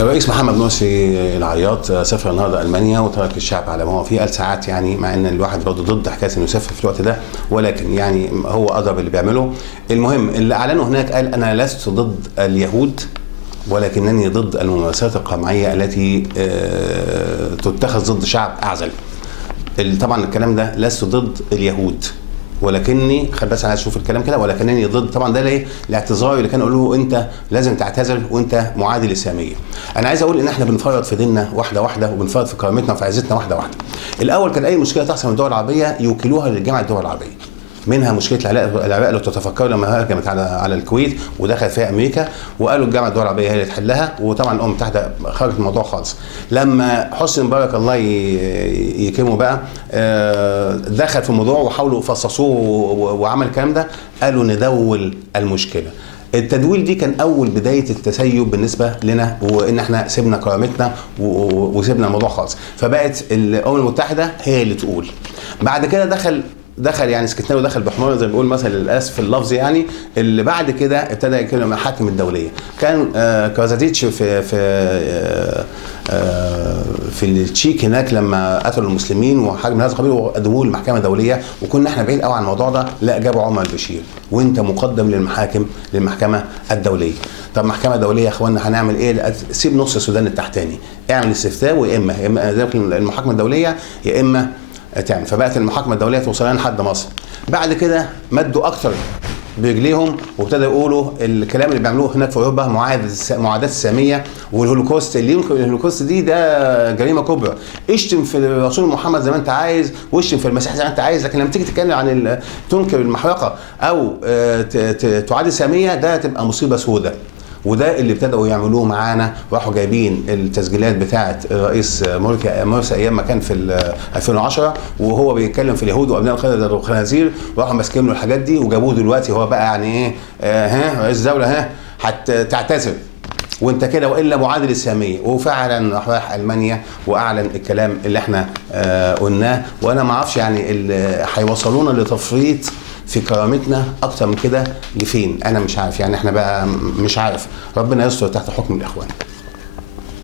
الرئيس محمد مرسي العياط سافر النهارده المانيا وترك الشعب على ما هو فيه. قال ساعات يعني، مع ان الواحد برضه ضد حكايه انه يسافر في الوقت ده، ولكن يعني هو ادرى باللي بيعمله. المهم اللي اعلنه هناك، قال انا لست ضد اليهود ولكنني ضد الممارسات القمعيه التي تتخذ ضد شعب اعزل. طبعا الكلام ده لست ضد اليهود ولكني خد بس انا اشوف الكلام كده، ولكنني ضد. طبعا ده ليه؟ الاعتذار اللي كان يقولوا انت لازم تعتذر وانت معادي للاسلاميه. انا عايز اقول ان احنا بنفرط في ديننا واحده واحده، وبنفرط في كرامتنا وفي عزتنا واحده واحده. الاول كان اي مشكله تحصل من الدول العربيه يوكلوها لجامعه الدول العربيه، منها مشكله العراق لو تتفكروا لما هجمت على الكويت ودخلت فيها امريكا، وقالوا الجامعه الدول العربيه هي اللي تحلها، وطبعا الامم المتحده خرجت الموضوع خالص. لما حسني مبارك الله يكرمه بقى دخل في الموضوع وحاولوا يفصصوه وعمل الكلام ده، قالوا ندول المشكله. التدويل دي كان اول بدايه التسيب بالنسبه لنا، وان احنا سيبنا كرامتنا وسيبنا الموضوع خالص، فبقت الامم المتحده هي اللي تقول. بعد كده دخل يعني اسكندناوي دخل بحمار زي ما بيقول مثلا، للاسف اللفظ يعني. اللي بعد كده ابتدى يتكلم عن المحاكم الدوليه. كان كازاديتش في التشيك هناك لما قتلوا المسلمين وحاجه من هذا القبيل وقدموه للمحكمه الدوليه، وكنا احنا بعيد قوي عن الموضوع ده. لا، جابوا عمر البشير وانت مقدم للمحكمه الدوليه. طب محكمه دوليه يا اخوانا هنعمل ايه؟ سيب نص السودان التحتاني، اعمل استفتاء، واما المحاكمه الدوليه يا اما تعمل. فبقت المحاكمه الدوليه توصل لحد مصر. بعد كده مدوا اكتر برجليهم وابتدوا يقولوا الكلام اللي بيعملوه هناك في اوروبا، معاداه الساميه والهولوكوست. اللي ينكر الهولوكوست ده جريمه كبرى. اشتم في الرسول محمد زي ما انت عايز، واشتم في المسيح زي ما انت عايز، لكن لما تيجي تتكلم عن تنكر المحرقه او تعادي الساميه، ده تبقى مصيبه سوداء. وده اللي ابتدأوا يعملوه معانا. راحوا جايبين التسجيلات بتاعه الرئيس مرسي ايام ما كان في 2010 وهو بيتكلم في اليهود وابناء القرده والخنازير، وراحوا ماسكين له الحاجات دي وجابوه دلوقتي هو بقى يعني ايه رئيس دوله حتى تعتذر وانت كده والا معادل الساميه. وفعلا راح المانيا واعلن الكلام اللي احنا قلناه. وانا ما اعرفش يعني اللي هيوصلونا لتفريط في كرامتنا اكتر من كده لفين. انا مش عارف يعني، احنا بقى مش عارف. ربنا يستر تحت حكم الاخوان.